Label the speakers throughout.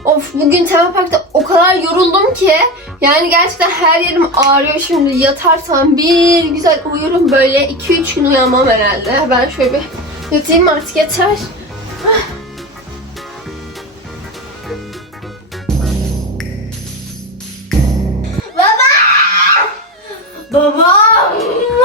Speaker 1: Of, bugün tema parkta o kadar yoruldum ki. Yani gerçekten her yerim ağrıyor şimdi. Yatarsam bir güzel uyurum böyle. 2-3 gün uyanmam herhalde. Ben şöyle bir yatayım artık, yeter.
Speaker 2: Babam.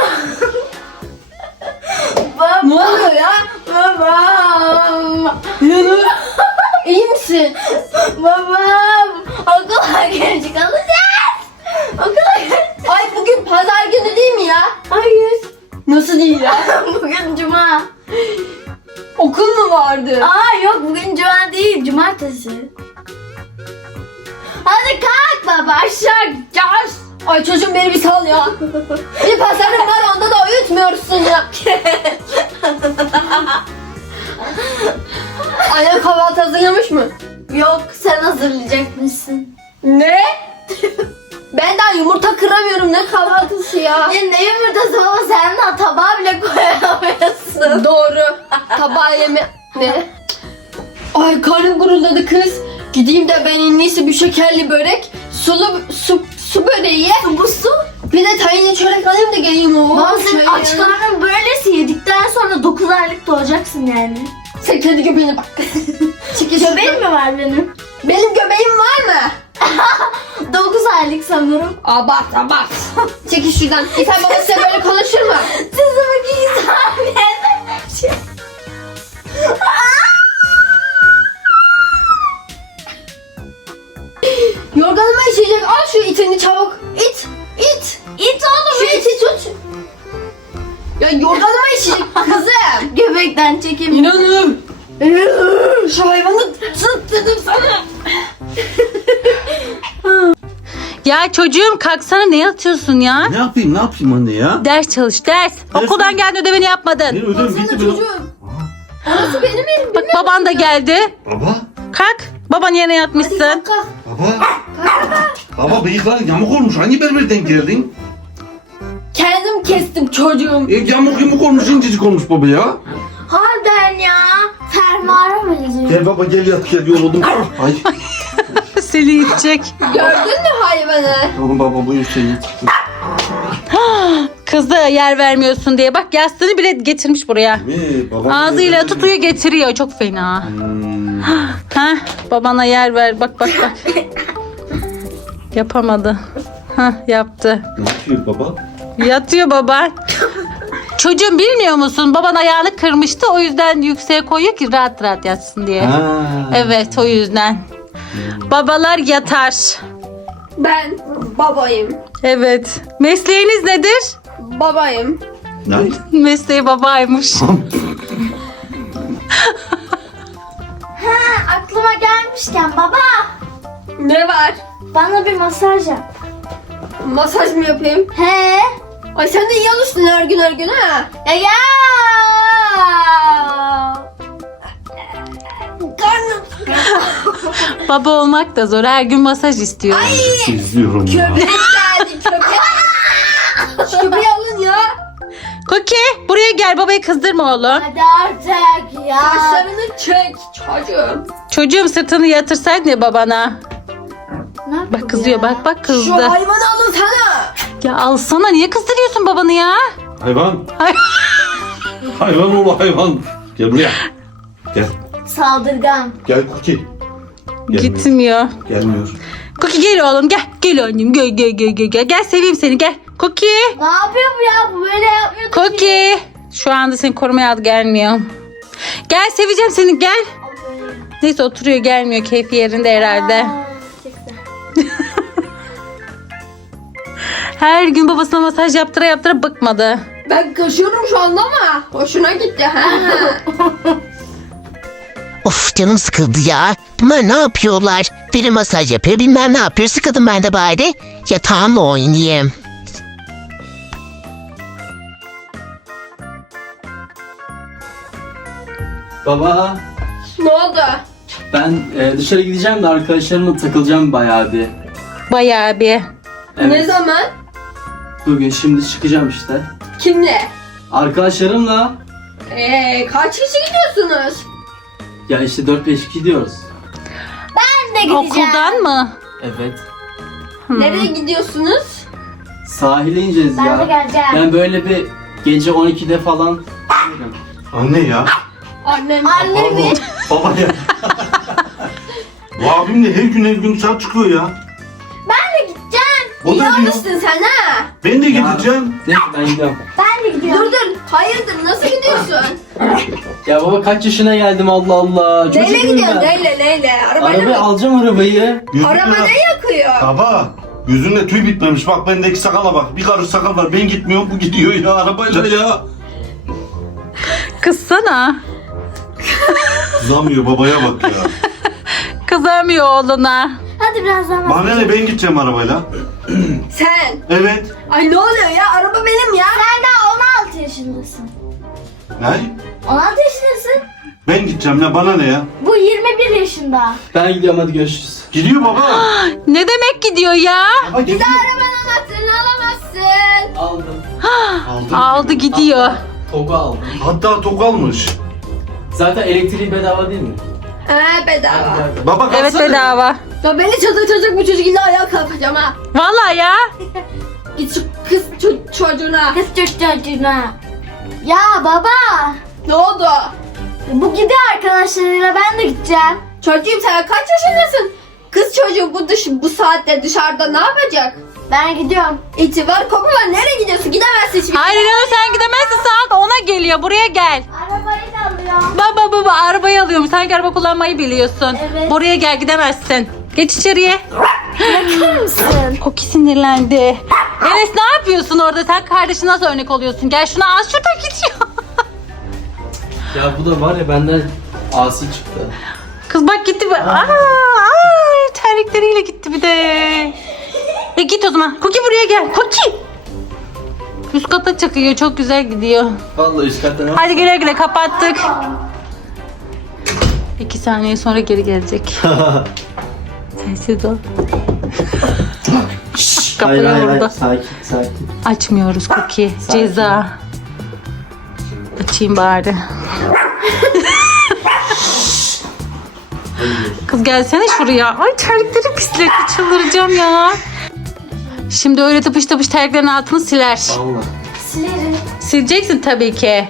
Speaker 1: Ne oluyor ya?
Speaker 2: Babam.
Speaker 1: Yanur, iyi misin?
Speaker 2: Babam. Okula geç kalacağız. Okula geç.
Speaker 1: Ay, bugün pazar günü değil mi ya?
Speaker 2: Hayır.
Speaker 1: Nasıl değil ya?
Speaker 2: Bugün cuma.
Speaker 1: Okul mu vardı?
Speaker 2: Aa yok, bugün cuma değil, cumartesi. Hadi kalk baba, aşağı gideceğiz.
Speaker 1: Ay çocuğum, beni bir sal ya. Bir pazarım var, onda da uyutmuyorsun ya. Annem kahvaltı hazırlamış mı?
Speaker 2: Yok, sen hazırlayacakmışsın.
Speaker 1: Ne? Ben daha yumurta kıramıyorum, ne kahvaltısı ya?
Speaker 2: Ya ne yumurtası baba, sen daha tabağa bile koyamıyorsun.
Speaker 1: Doğru. Tabağı eleme... Ne? Ay, karnım guruldadı kız. Gideyim de ben en iyisi bir şekerli börek, su böreği ye.
Speaker 2: Bu su.
Speaker 1: Bir de tahinli çörek alayım da geleyim o.
Speaker 2: Baba senin aç karnın böylesi, yedikten sonra 9 aylık doğacaksın yani.
Speaker 1: Sen kendi göbeğine bak. Çekil
Speaker 2: Göbeğin mi var benim?
Speaker 1: Benim göbeğim var mı?
Speaker 2: 9 aylık sanırım.
Speaker 1: Abart. Çekil şuradan. Sen babasıyla böyle konuşur mu?
Speaker 2: Size bakayım sahneye.
Speaker 1: Yorganıma işeyecek. Al şu itini çabuk. İt.
Speaker 2: İt oğlum,
Speaker 1: Şu iti tut. Ya yorganıma işeyecek kızım.
Speaker 2: göbekten çekim.
Speaker 1: İnanın. Şu hayvanı tut dedim sana.
Speaker 3: Ya çocuğum kalksana, ne yatıyorsun ya?
Speaker 4: Ne yapayım anne ya?
Speaker 3: Ders çalış, ders. Okuldan geldin, ödevini yapmadın.
Speaker 4: Benim ödevim bitti.
Speaker 1: Baksana çocuğum. Orası benim elim.
Speaker 3: Bak baban da geldi.
Speaker 4: Baba,
Speaker 3: Kalk. Baban yerine yatmışsın.
Speaker 1: Kalk.
Speaker 4: baba bıyıkların yamuk olmuş. Hangi berberden geldin?
Speaker 1: Kendim kestim çocuğum.
Speaker 4: Yamuk olmuş, incecik olmuş baba ya.
Speaker 2: Harbiden ya. Fermuara benziyor.
Speaker 4: Gel baba gel yoruldum. Ay.
Speaker 3: Seni itecek.
Speaker 1: Gördün mü hayvanı?
Speaker 4: Tamam baba buyur seni.
Speaker 3: Kızı yer vermiyorsun diye. Bak yastığını bile getirmiş buraya.
Speaker 4: Babam
Speaker 3: Ağzıyla tutuyor getiriyor. Çok fena. Ha, babana yer ver. Bak. Yapamadı. Ha, yaptı.
Speaker 4: Ne yapıyor baba?
Speaker 3: Yatıyor baba. Çocuğum bilmiyor musun? Baban ayağını kırmıştı. O yüzden yükseğe koyuyor ki rahat yatsın diye.
Speaker 4: Ha.
Speaker 3: Evet, o yüzden. Babalar yatar.
Speaker 1: Ben babayım.
Speaker 3: Evet. Mesleğiniz nedir?
Speaker 1: Babayım.
Speaker 4: Ne?
Speaker 3: Mesleği babaymış.
Speaker 2: Aklıma gelmişken baba,
Speaker 1: Ne var?
Speaker 2: bana bir masaj yap.
Speaker 1: Masaj mı yapayım?
Speaker 2: He?
Speaker 1: Ay sen de iyi alıştın her gün ha.
Speaker 2: Ya.
Speaker 1: Karnım.
Speaker 3: Baba olmak da zor. Her gün masaj istiyor.
Speaker 4: İzliyorum ya.
Speaker 1: Köpek geldi, köpek. Şu köpeği alın ya.
Speaker 3: Koki buraya gel, babayı kızdırma oğlum.
Speaker 2: Hadi artık ya.
Speaker 1: Saçlarını çek çocuğum.
Speaker 3: Çocuğum sırtını yatırsaydın ya babana.
Speaker 2: Ne yapıyor
Speaker 3: Bak kızıyor,
Speaker 2: ya?
Speaker 3: bak
Speaker 1: Şu
Speaker 3: kızdı.
Speaker 1: hayvanı alın sana.
Speaker 3: Ya alsana, niye kızdırıyorsun babanı ya?
Speaker 4: Hayvan.
Speaker 3: Ay.
Speaker 4: Hayvan oğlu hayvan. Gel buraya. Gel.
Speaker 2: Saldırgan.
Speaker 4: Gel Cookie. Gelmiyor.
Speaker 3: Gitmiyor.
Speaker 4: Gelmiyor.
Speaker 3: Koki gel oğlum, gel. Gel annem, gel. Gel seveyim seni, gel. Koki.
Speaker 2: Ne yapıyor bu ya? Bu böyle yapmıyordu.
Speaker 3: Koki. Şu anda seni korumaya aldı, gelmiyor. Gel, seveceğim seni, gel. Neyse oturuyor, gelmiyor, keyfi yerinde herhalde. Her gün babasına masaj yaptıra bıkmadı.
Speaker 1: Ben kaşıyorum şu anda ama hoşuna gitti ha.
Speaker 5: Of canım sıkıldı ya. Bunlar ne yapıyorlar? Biri masaj yapıyor bilmem ne yapıyor. Sıkıldım ben de bari. Yatağımla oynayayım.
Speaker 6: Baba,
Speaker 1: Ne oldu?
Speaker 6: ben dışarı gideceğim de arkadaşlarımla takılacağım bayağı bir.
Speaker 3: Bayağı bir.
Speaker 6: Evet,
Speaker 1: Ne zaman?
Speaker 6: bugün şimdi çıkacağım işte.
Speaker 1: Kimle?
Speaker 6: Arkadaşlarımla
Speaker 1: Kaç kişi gidiyorsunuz?
Speaker 6: ya işte 4-5 gidiyoruz.
Speaker 2: Ben de gideceğim.
Speaker 3: Okuldan mı?
Speaker 6: Evet.
Speaker 1: Nereye gidiyorsunuz?
Speaker 6: Sahile ineceğiz
Speaker 2: Ben
Speaker 6: ya.
Speaker 2: de geleceğim.
Speaker 6: Ben böyle bir gece 12'de falan gelirim.
Speaker 4: Anne ya.
Speaker 1: Annem.
Speaker 4: Pardon. Baba ya. Bu abim de her gün dışarı çıkıyor ya.
Speaker 2: Ben de gideceğim.
Speaker 4: O
Speaker 1: İyi
Speaker 4: da diyor.
Speaker 1: almışsın sen ha.
Speaker 4: Ben de gideceğim.
Speaker 6: Neyse ben gidiyorum.
Speaker 2: Ben de gidiyorum.
Speaker 1: Dur. Hayırdır nasıl gidiyorsun?
Speaker 6: Ya baba kaç yaşına geldim Allah Allah.
Speaker 1: Neyle
Speaker 6: Çocuğum
Speaker 1: gidiyorsun?
Speaker 6: ben.
Speaker 1: Neyle? Arabayla
Speaker 6: Arabayı
Speaker 1: mı?
Speaker 6: alacağım arabayı.
Speaker 1: Araba ne yakıyor?
Speaker 4: Baba. Yüzünde tüy bitmemiş. Bak bendeki sakala bak. Bir karış sakal var. Ben gitmiyorum. Bu gidiyor ya arabayla ya.
Speaker 3: Kızsana.
Speaker 4: Kızamıyor babaya bak ya.
Speaker 3: Kızamıyor oğluna.
Speaker 2: Hadi birazdan.
Speaker 4: Bana ne, ben gideceğim arabayla.
Speaker 1: Sen.
Speaker 4: Evet.
Speaker 1: Ay ne oluyor ya? Araba benim ya.
Speaker 2: Sen daha 16 yaşındasın.
Speaker 4: Ne?
Speaker 2: 16 yaşındasın.
Speaker 4: Ben gideceğim ya, bana ne ya?
Speaker 2: Bu 21 yaşında.
Speaker 6: Ben gidiyorum hadi görüşürüz.
Speaker 4: Gidiyor baba.
Speaker 3: Ne demek gidiyor ya?
Speaker 4: Baba gidiyor.
Speaker 1: Arabanın anahtarını alamazsın.
Speaker 6: Aldım.
Speaker 4: Aldım.
Speaker 3: Aldı gidiyor.
Speaker 6: Togu aldım.
Speaker 4: Hatta tok almış.
Speaker 6: Zaten elektriği bedava değil mi?
Speaker 1: He bedava.
Speaker 4: Baba kalksana.
Speaker 3: Evet bedava.
Speaker 1: Ya beni çocuk bu çocuk illa ayağa kalkacağım ha.
Speaker 3: Vallahi ya.
Speaker 1: Git şu kız çocuğuna.
Speaker 2: Kız çocuğuna. Ya baba.
Speaker 1: Ne oldu?
Speaker 2: Bu gidiyor arkadaşlarıyla, ben de gideceğim.
Speaker 1: Çocuğum sen kaç yaşındasın? Kız çocuğu bu saatte dışarıda ne yapacak?
Speaker 2: Ben gidiyorum.
Speaker 1: İti var koku var. Nereye gidiyorsun? Gidemezsin hiçbir yere.
Speaker 3: Hayır Leon sen gidemezsin, saat 10'a geliyor. Buraya gel.
Speaker 2: Arabayı da alıyorum.
Speaker 3: Baba arabayı alıyormuş. Sanki araba kullanmayı biliyorsun.
Speaker 2: Evet.
Speaker 3: Buraya gel, gidemezsin. Geç içeriye.
Speaker 2: Bırakır mısın?
Speaker 3: Koki sinirlendi. Enes ne yapıyorsun orada? Sen kardeşine nasıl örnek oluyorsun? Gel şuna az, şuradan gidiyor.
Speaker 6: Ya bu da var ya benden asi çıktı.
Speaker 3: Kız bak gitti. Ay, terlikleriyle gitti bir de. Git o zaman. Koki buraya gel. Koki. Üst kata çıkıyor. Çok güzel gidiyor.
Speaker 6: Vallahi üst katta ne var?
Speaker 3: Hadi güle güle kapattık. 2 saniye sonra geri gelecek. Sessiz ol. Kapıyı vurdu.
Speaker 6: Sakin.
Speaker 3: Açmıyoruz Koki. Ceza. Açayım bari. Kız gelsene şuraya. Ay terlikleri pisletti, çıldıracağım ya. Şimdi öyle tıpış tıpış terliklerin altını siler.
Speaker 6: Vallahi.
Speaker 2: Silerim.
Speaker 3: Sileceksin tabii ki.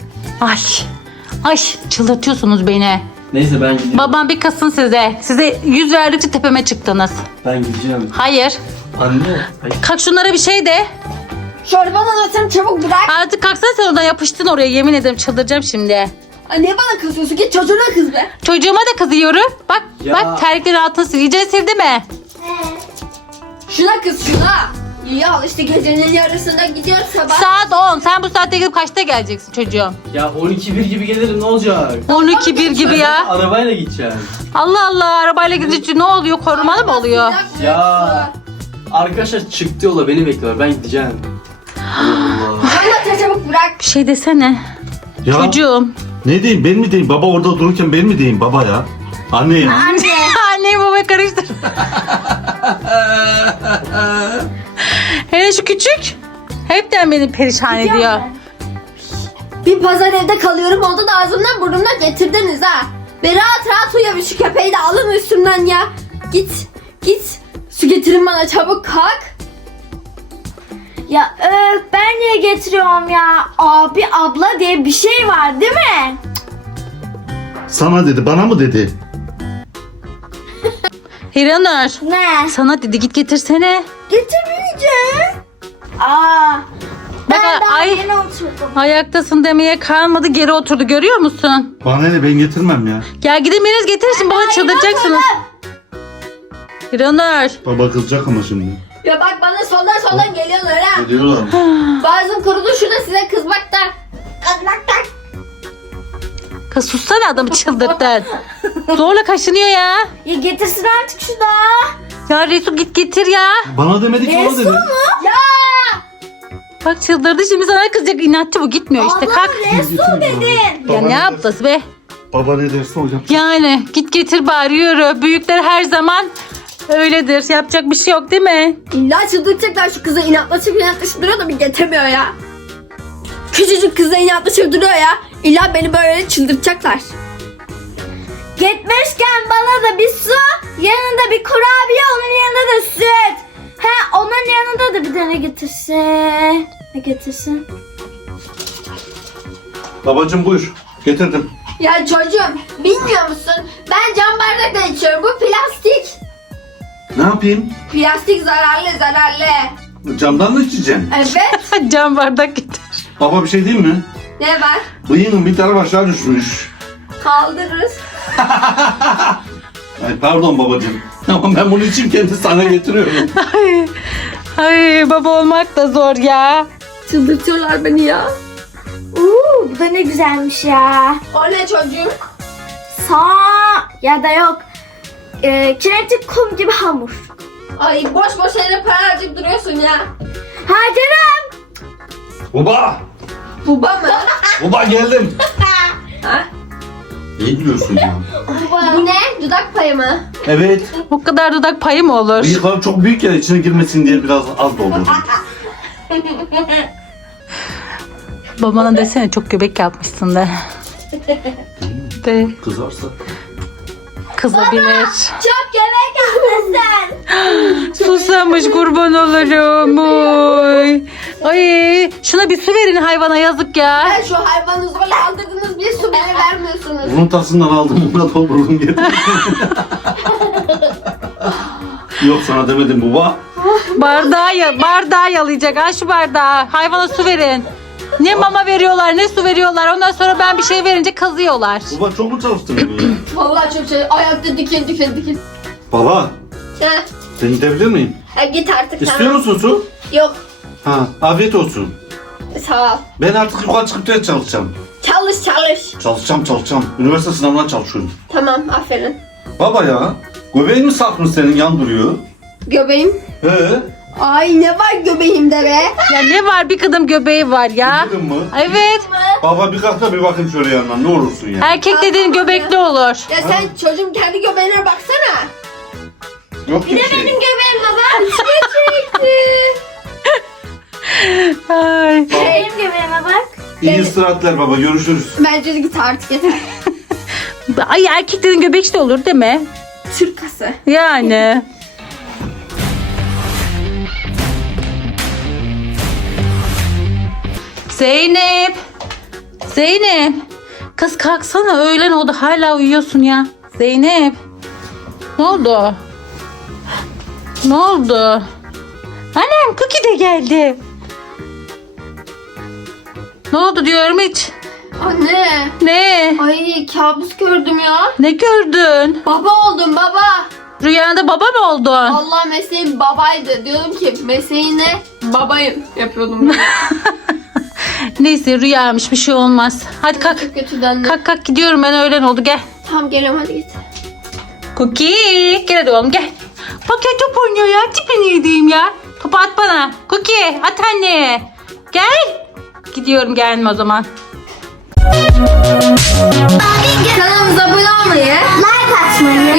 Speaker 3: Ay çıldırtıyorsunuz beni.
Speaker 6: Neyse ben gidiyorum.
Speaker 3: Babam bir kasın size. Size 100 verdikçe tepeme çıktınız.
Speaker 6: Ben gideceğim.
Speaker 3: Hayır.
Speaker 6: Anne. Ay,
Speaker 3: Kalk şunlara bir şey de.
Speaker 1: Şu arabanın anahtarını çabuk bırak.
Speaker 3: Artık kalksana sen oradan, yapıştın oraya. Yemin ederim çıldıracağım şimdi.
Speaker 1: Ay niye bana kızıyorsun? Git çocuğuna kız be.
Speaker 3: Çocuğuma da kızıyorum. Bak
Speaker 6: Ya.
Speaker 3: bak terliklerin altını sil. İyice sildi mi?
Speaker 1: Şuna kız şuna. İyi al işte gecenin yarısında gidiyor sabah.
Speaker 3: Saat 10. Sen bu saatte gidip kaçta geleceksin çocuğum?
Speaker 6: ya 12-1 gibi gelirim ne olacak?
Speaker 3: 12-1 gibi ya.
Speaker 6: Arabayla gideceğim.
Speaker 3: Allah Allah, arabayla gidince ne oluyor? Korumalı mı oluyor?
Speaker 6: Ya. Arkadaşlar çıktı yola beni bekliyor. Ben gideceğim. Allah.
Speaker 1: Anahtarı çabuk bırak.
Speaker 3: Bir şey desene.
Speaker 4: Ya.
Speaker 3: Çocuğum.
Speaker 4: Ne diyeyim, ben mi diyeyim? Baba orada dururken ben mi diyeyim baba ya? Anne ya.
Speaker 3: Anneyi babaya karıştır. Hele şu küçük. Hepten beni perişan ediyor.
Speaker 1: Bir pazar evde kalıyorum oldu da ağzımdan burnumdan getirdiniz ha. Ve rahat rahat uyuyor, şu köpeği de alın üstümden ya. Git. Su getirin bana çabuk, kalk.
Speaker 2: Ya ben niye getiriyorum ya? Abi abla diye bir şey var değil mi?
Speaker 4: Sana dedi, bana mı dedi?
Speaker 3: Hiranur.
Speaker 2: Ne?
Speaker 3: Sana dedi git getirsene.
Speaker 2: Getirmeyeceğim. Aa.
Speaker 3: Bak,
Speaker 2: Ben daha
Speaker 3: ay.
Speaker 2: yeni oturdum.
Speaker 3: Ayaktasın demeye kalmadı, geri oturdu, görüyor musun?
Speaker 4: Bana ne, ben getirmem ya.
Speaker 3: Gel gidin biriniz getirin, şimdi bana çıldıracaksınız. Hiranur.
Speaker 4: Baba kızacak ama şimdi.
Speaker 1: Ya bak bana soldan geliyorlar ha.
Speaker 4: Ne diyorlar?
Speaker 1: Boğazım kurudu şurada size kızmaktan. Kızmaktan.
Speaker 3: Kız sussana, adamı çıldırttın. Zorla kaşınıyor ya.
Speaker 2: Ya getirsin artık şunu.
Speaker 3: Ya Resul git getir ya.
Speaker 4: Bana demedi ki, ona dedi.
Speaker 1: Ya.
Speaker 3: Bak çıldırdı, şimdi sana kızacak, inatçı bu, gitmiyor işte, kalk.
Speaker 2: Resul dedin.
Speaker 3: Ya ne yaptınız be?
Speaker 4: Baba ne derse o yapacak.
Speaker 3: Yani git getir bari, yürü. Büyükler her zaman öyledir. Yapacak bir şey yok değil mi?
Speaker 1: İlla çıldırtacaklar şu kızı, inatlaşıp duruyor da bir getirmiyor ya. Küçücük kızla inatlaşıp duruyor ya. İlla beni böyle çıldırtacaklar.
Speaker 2: Gitmişken bana da bir su, yanına Getirsin.
Speaker 4: Babacım buyur. Getirdim.
Speaker 1: Ya çocuğum bilmiyor musun? Ben cam bardakla içiyorum. Bu plastik.
Speaker 4: Ne yapayım?
Speaker 1: Plastik zararlı.
Speaker 4: Camdan mı içeceğim?
Speaker 1: Evet.
Speaker 3: Cam bardak getir.
Speaker 4: Baba bir şey diyeyim mi?
Speaker 1: Ne var?
Speaker 4: Bıyığının bir tarafı aşağı düşmüş.
Speaker 1: Kaldırırız.
Speaker 4: Ay pardon babacığım. Ama ben bunu için kendi sana getiriyorum.
Speaker 3: Ay, ay baba olmak da zor ya.
Speaker 1: Çıldırtıyorlar beni ya.
Speaker 2: Bu da ne güzelmiş ya.
Speaker 1: O ne çocuğum?
Speaker 2: Ya da yok. Kinetik kum gibi hamur.
Speaker 1: Ay boş boş yere para harcayıp duruyorsun ya.
Speaker 2: Hacer'im.
Speaker 4: Baba!
Speaker 1: Baba mı?
Speaker 4: Baba geldim.
Speaker 1: Ha?
Speaker 4: Ne gülüyorsun ya?
Speaker 1: Bu ne? Dudak payı mı?
Speaker 4: Evet.
Speaker 3: O kadar dudak payı mı olur?
Speaker 4: Bıyıkları çok büyük ya içine girmesin diye biraz az doldurdum.
Speaker 3: Babana desene çok göbek yapmışsın de. De
Speaker 4: Kızarsa.
Speaker 3: kızabilir.
Speaker 2: Çok yemek yapmışsın.
Speaker 3: Susamış kurban olurum. Oy. Ay, şuna bir su verin hayvana yazık ya.
Speaker 1: Ay şu hayvanı zorla aldırdınız bir su bile vermiyorsunuz.
Speaker 4: Bunun tasından aldım buna doldurdum getirdim. Yok sana demedim baba.
Speaker 3: Bardağı yalayacak. Al şu bardağı. Hayvana su verin. Ne mama veriyorlar ne su veriyorlar. Ondan sonra ben bir şey verince kazıyorlar.
Speaker 4: Baba çok mu çalıştın beni ya?
Speaker 1: Vallahi çok şey. Ayakta dikin.
Speaker 4: Baba
Speaker 1: Ha.
Speaker 4: ben gidebilir miyim?
Speaker 1: Git artık
Speaker 4: İstiyor musun su?
Speaker 1: Yok.
Speaker 4: Ha afiyet olsun.
Speaker 1: Sağ ol.
Speaker 4: Ben artık yukarı çıkıp ders çalışacağım.
Speaker 1: Çalış.
Speaker 4: Çalışacağım. Üniversite sınavına çalışıyorum.
Speaker 1: Tamam aferin.
Speaker 4: Baba ya göbeğin mi sarkmış senin yan duruyor?
Speaker 1: Göbeğim.
Speaker 4: He?
Speaker 1: Ay ne var göbeğimde be?
Speaker 3: Ya ne var bir kadın göbeği var ya.
Speaker 4: Bildin mi?
Speaker 3: Evet.
Speaker 4: Baba bir kalk da bir bakayım şöyle yandan ne olursun ya.
Speaker 3: Erkek dediğin göbekli olur.
Speaker 1: Ya sen çocuğun kendi göbeğine baksana.
Speaker 4: Yok bir şey.
Speaker 1: Göbeğim baba. Çekti.
Speaker 3: Ay.
Speaker 2: Benim göbeğime bak.
Speaker 4: İyi istirahatler baba görüşürüz.
Speaker 1: Bence de git artık yeter.
Speaker 3: Ay erkek dediğin göbekli olur değil mi?
Speaker 1: Türk kası.
Speaker 3: Yani. Zeynep. Zeynep. Kız kalksana öğlen oldu hala uyuyorsun ya. Zeynep. Ne oldu? Ne oldu? Annem Cookie de geldi. Ne oldu diyorum hiç.
Speaker 1: Anne.
Speaker 3: Ne?
Speaker 1: Ay kabus gördüm ya.
Speaker 3: Ne gördün?
Speaker 1: Baba oldum baba.
Speaker 3: Rüyanda baba mı oldun?
Speaker 1: Allah mesleğim babaydı. Diyordum ki mesleğine babayım yapıyordum.
Speaker 3: Neyse rüyamış bir şey olmaz. Hadi kalk.
Speaker 1: Çok kötü anne.
Speaker 3: Kalk gidiyorum ben öğlen oldu gel.
Speaker 1: Tamam geliyorum hadi git.
Speaker 3: Cookie gel hadi oğlum gel. Bak ya top oynuyor ya tipini yediğim ya. Topu at bana. Cookie at anneye. Gel. Gidiyorum gelme o zaman.
Speaker 1: Kanalımıza abone olmayı,
Speaker 2: Like atmayı.